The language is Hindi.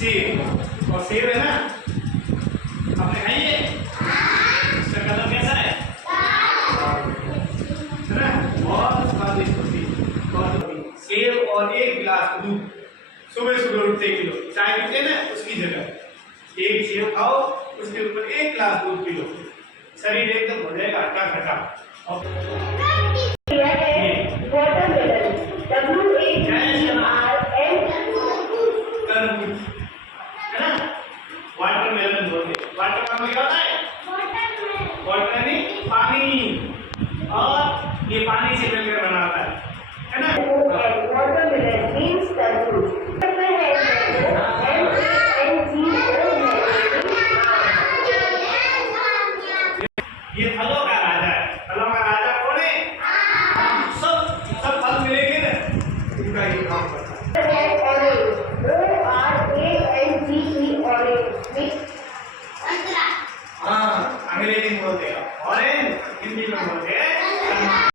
सेब, और सेब है ना, आपने खाई है? इसका कलर कैसा है ना? बहुत स्वादिष्ट होती है। सेब और 1 गिलास दूध सुबह सुबह उठते किलो, चाय पीते ना उसकी जगह 1 सेब खाओ, उसके ऊपर 1 गिलास दूध पी लो, शरीर एकदम हो जाएगा हटा खटा। वाटरमेलन बोलते हैं। वाटरमेलन क्या होता है? वाटर यानी पानी, और ये पानी से मिलकर बना होता है ना? Watermelon means तरबूज। ये फलों का राजा है। फलों का राजा कौन है? सब फल मिलेंगे ना, इनका ये काम करता है।